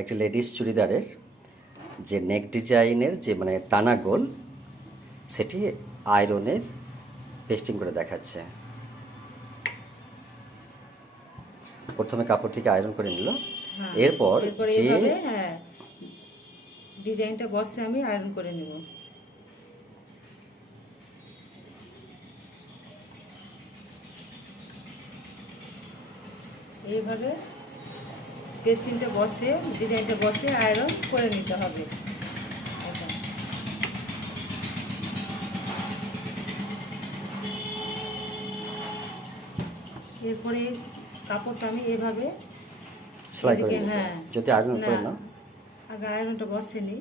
একটি লেডিস চুড়িদারের যে নেক ডিজাইনের যে মানে টানা গোল সেটি আয়রনের পেস্টিং করে দেখাচ্ছে। প্রথমে কাপড়টিকে আয়রন করে নিল, হ্যাঁ, এরপর এরপরে যে এভাবে হ্যাঁ ডিজাইনটা বসে আমি আয়রন করে নেব। এইভাবে পেস্টিংটা বসে ডিজাইনটা বসে আয়রন করে নিতে হবে। এখন এরপরে কাপড়টা আমি এভাবে সেলাই করে এদিকে নিল। হ্যাঁ যদি আয়রন না করে নাও, আগে আয়রনটা বসে নিই।